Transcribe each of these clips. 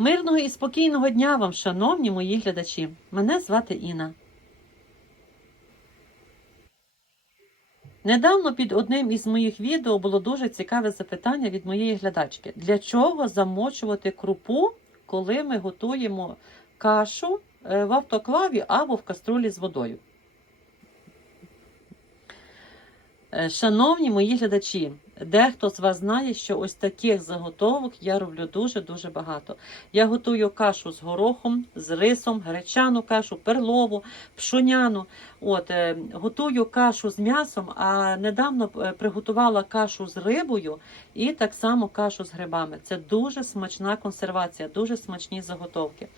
Мирного і спокійного дня вам, шановні мої глядачі. Мене звати Інна. Недавно під одним із моїх відео було дуже цікаве запитання від моєї глядачки: для чого замочувати крупу, коли ми готуємо кашу е, в автоклаві або в каструлі з водою? Е, Шановні мої глядачі, дехто з вас знає, що ось таких заготовок я роблю дуже-дуже багато. Я готую кашу з горохом, з рисом, гречану кашу, перлову, пшоняну. От, е, готую кашу з м'ясом, а недавно е, приготувала кашу з рибою і так само кашу з грибами. Це дуже смачна консервація, дуже смачні заготовки.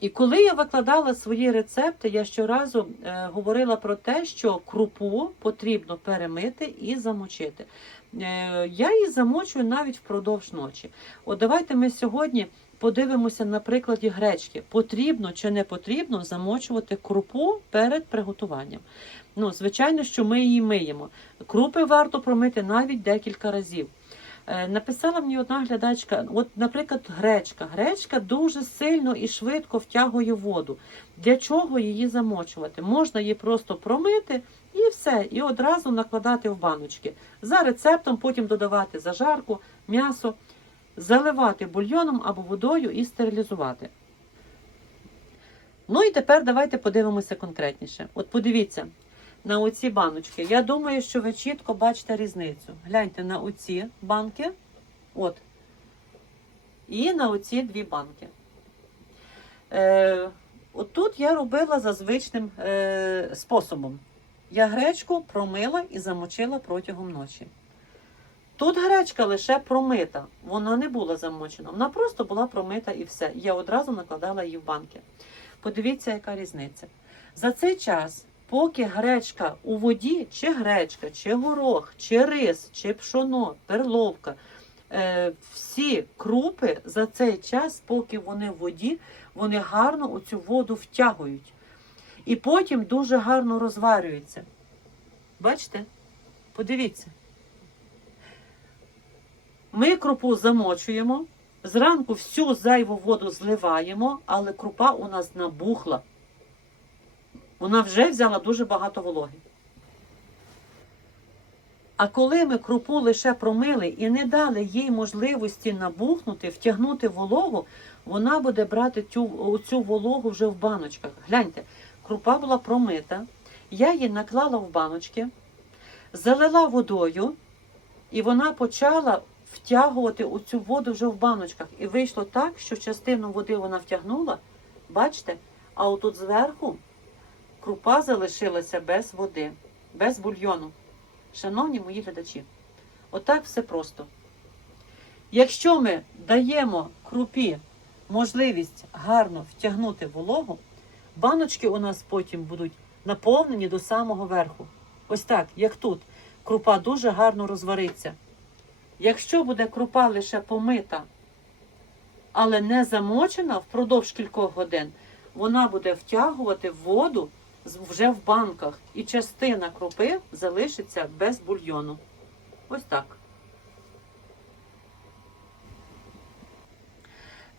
І коли я викладала свої рецепти, я щоразу е, говорила про те, що крупу потрібно перемити і замочити. Е, я її замочую навіть впродовж ночі. От давайте ми сьогодні подивимося на прикладі гречки. Потрібно чи не потрібно замочувати крупу перед приготуванням. Ну, звичайно, що ми її миємо. Крупи варто промити навіть декілька разів. Е, Написала мені одна глядачка, от, наприклад, гречка. Гречка дуже сильно і швидко втягує воду. Для чого її замочувати? Можна її просто промити і все, і одразу накладати в баночки. За рецептом потім додавати зажарку, м'ясо, заливати бульйоном або водою і стерилізувати. Ну і тепер давайте подивимося конкретніше. От подивіться на оці баночки. Я думаю, що ви чітко бачите різницю. Гляньте на оці банки. От. І на оці дві банки. Е, от тут я робила за звичним е, способом. Я гречку промила і замочила протягом ночі. Тут гречка лише промита, вона не була замочена. Вона просто була промита і все. Я одразу накладала її в банки. Подивіться, яка різниця. За цей час, поки гречка у воді, чи гречка, чи горох, чи рис, чи пшоно, перловка, е, всі крупи за цей час, поки вони в воді, вони гарно у цю воду втягують. І потім дуже гарно розварюються. Бачите? Подивіться. Ми крупу замочуємо, зранку всю зайву воду зливаємо, але крупа у нас набухла. Вона вже взяла дуже багато вологи. А коли ми крупу лише промили і не дали їй можливості набухнути, втягнути вологу, вона буде брати цю, цю вологу вже в баночках. Гляньте, крупа була промита, я її наклала в баночки, залила водою, і вона почала втягувати цю воду вже в баночках. І вийшло так, що частину води вона втягнула, бачите, а отут зверху крупа залишилася без води, без бульйону. Шановні мої глядачі, отак все просто. Якщо ми даємо крупі можливість гарно втягнути вологу, баночки у нас потім будуть наповнені до самого верху. Ось так, як тут. Крупа дуже гарно розвариться. Якщо буде крупа лише помита, але не замочена впродовж кількох годин, вона буде втягувати воду вже в банках, і частина крупи залишиться без бульйону. Ось так.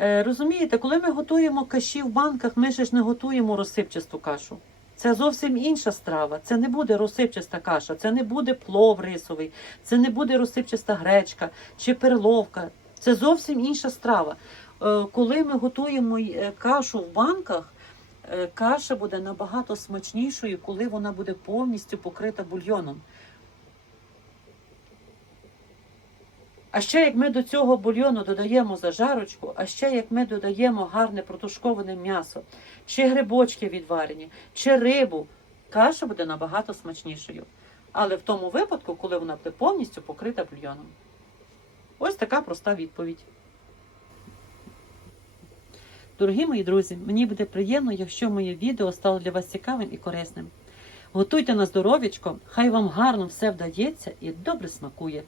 Е, Розумієте, коли ми готуємо каші в банках, ми ж не готуємо розсипчасту кашу. Це зовсім інша страва. Це не буде розсипчаста каша, це не буде плов рисовий, це не буде розсипчаста гречка чи перловка. Це зовсім інша страва. Е, Коли ми готуємо е, кашу в банках, каша буде набагато смачнішою, коли вона буде повністю покрита бульйоном. А ще як ми до цього бульйону додаємо зажарочку, а ще як ми додаємо гарне протушковане м'ясо, чи грибочки відварені, чи рибу, каша буде набагато смачнішою. Але в тому випадку, коли вона буде повністю покрита бульйоном. Ось така проста відповідь. Дорогі мої друзі, мені буде приємно, якщо моє відео стало для вас цікавим і корисним. Готуйте на здоров'ячко, хай вам гарно все вдається і добре смакує.